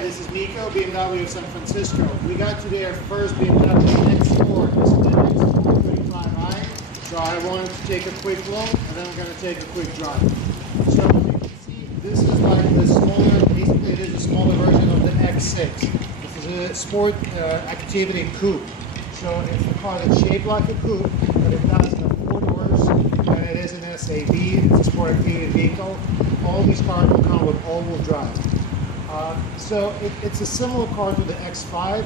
Hi, this is Mico, BMW of San Francisco. We got today our first BMW X4. This is the X4 35i. So I wanted to take a quick look and then I'm going to take a quick drive. So you can see this is like the smaller, basically it is a smaller version of the X6. This is a sport activity coupe. So it's a car that's shaped like a coupe, but it does have 4 doors and it is an SAV. It's a sport activity vehicle. All these cars will come with all-wheel drive. So it's a similar car to the X5,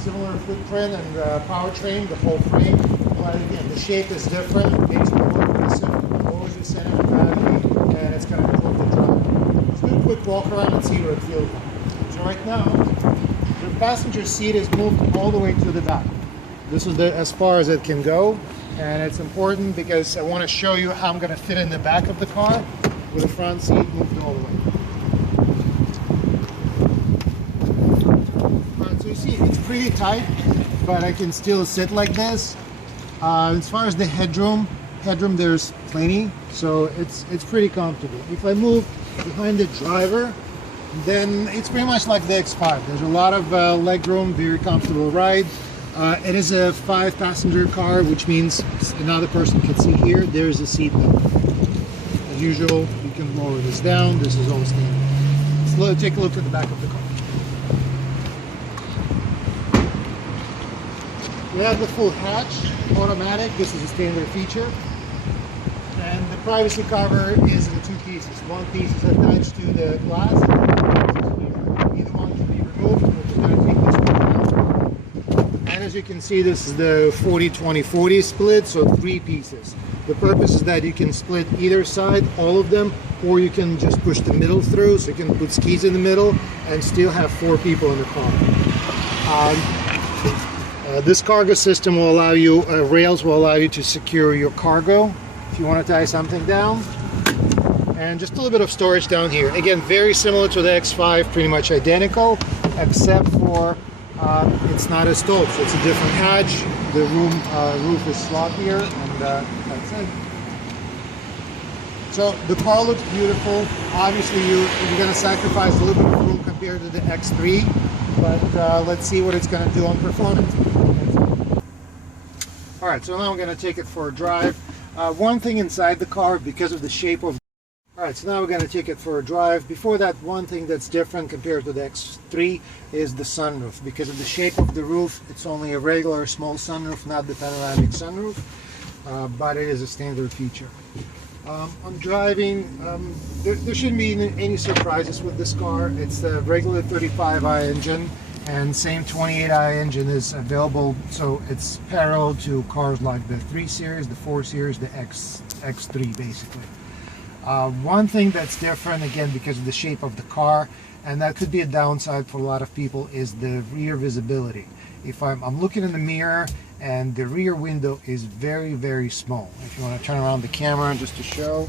similar footprint and powertrain, the whole frame, but again, the shape is different, it makes it more aggressive, lowers the center of gravity, and it's going to improve the drive. Let's do a quick walk around and see what it feels like. So right now, the passenger seat is moved all the way to the back. This is as far as it can go, and it's important because I want to show you how I'm going to fit in the back of the car with the front seat moved all the way. So you see, it's pretty tight, but I can still sit like this. As far as the headroom there's plenty, so it's pretty comfortable. If I move behind the driver, then it's pretty much like the X5. There's a lot of leg room, very comfortable ride. It is a 5-passenger car, which means another person can see here. There's a seat belt. As usual, you can lower this down. This is all standard. Let's take a look at the back of the car. We have the full hatch, automatic. This is a standard feature. And the privacy cover is in 2 pieces. One piece is attached to the glass. Either one can be removed. We're just going to take this one out. And as you can see, this is the 40-20-40 split, so 3 pieces. The purpose is that you can split either side, all of them, or you can just push the middle through, so you can put skis in the middle and still have 4 people in the car. This cargo system will allow you, rails will allow you to secure your cargo if you want to tie something down. And just a little bit of storage down here. Again, very similar to the X5, pretty much identical, except for it's not as tall, so it's a different hatch. The roof is sloppier, and that's it. So the car looks beautiful. Obviously, you're going to sacrifice a little bit of room compared to the X3, but let's see what it's going to do on performance. All right, so now I'm going to take it for a drive. One thing inside the car, because of the shape of... All right, so now we're going to take it for a drive. Before that, one thing that's different compared to the X3 is the sunroof. Because of the shape of the roof, it's only a regular small sunroof, not the panoramic sunroof, but it is a standard feature. On driving, there shouldn't be any surprises with this car. It's the regular 35i engine, and same 28i engine is available, so it's parallel to cars like the 3 Series, the 4 Series, the X3 basically. One thing that's different, again, because of the shape of the car, and that could be a downside for a lot of people, is the rear visibility. If I'm looking in the mirror, and the rear window is very, very small. If you want to turn around the camera just to show.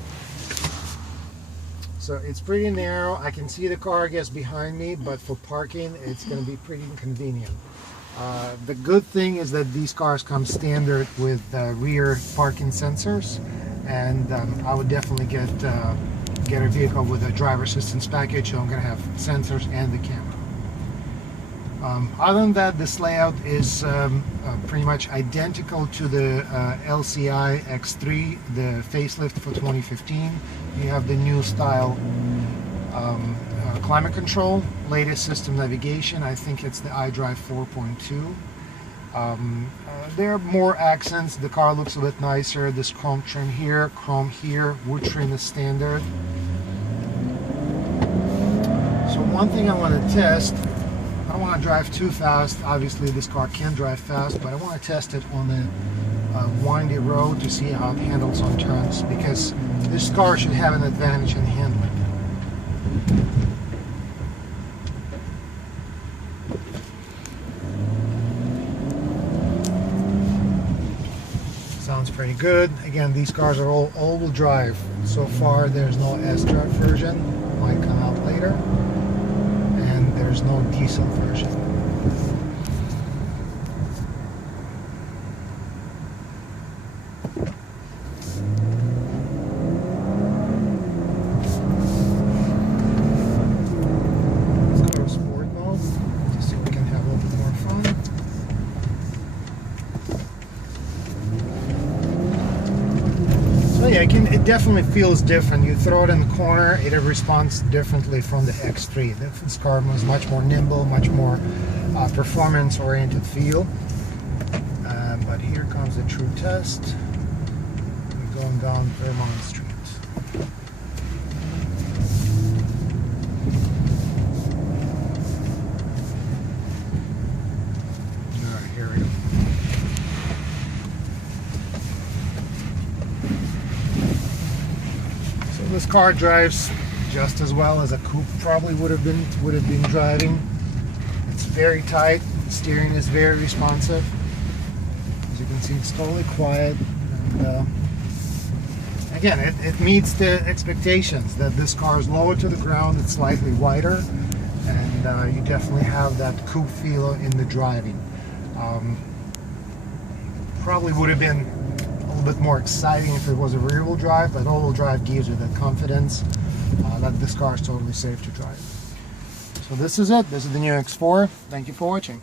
So it's pretty narrow. I can see the car, I guess, behind me, but for parking, it's going to be pretty inconvenient. The good thing is that these cars come standard with rear parking sensors, and I would definitely get a vehicle with a driver assistance package, so I'm going to have sensors and the camera. Other than that, this layout is pretty much identical to the LCI X3, the facelift for 2015. You have the new style climate control, latest system navigation. I think it's the iDrive 4.2. There are more accents. The car looks a bit nicer. This chrome trim here, wood trim is standard. So one thing I want to test, I don't want to drive too fast. Obviously this car can drive fast, but I want to test it on a windy road to see how it handles on turns, because this car should have an advantage in handling. Sounds pretty good. Again, these cars are all-wheel drive. So far there's no S-Drive version, might come out later. There's no diesel version. Let's go to sport mode. definitely feels different. You throw it in the corner, it responds differently from the X3. This car was much more nimble, much more performance-oriented feel. But here comes the true test. We're going down Vermont Street. Alright, here we go. So this car drives just as well as a coupe probably would have been driving. It's very tight. The steering is very responsive. As you can see, it's totally quiet. And again, it meets the expectations that this car is lower to the ground, it's slightly wider, and you definitely have that coupe feel in the driving. Probably would have been a little bit more exciting if it was a rear-wheel drive, but all-wheel drive gives you the confidence that this car is totally safe to drive. So this is it. This is the new X4. Thank you for watching.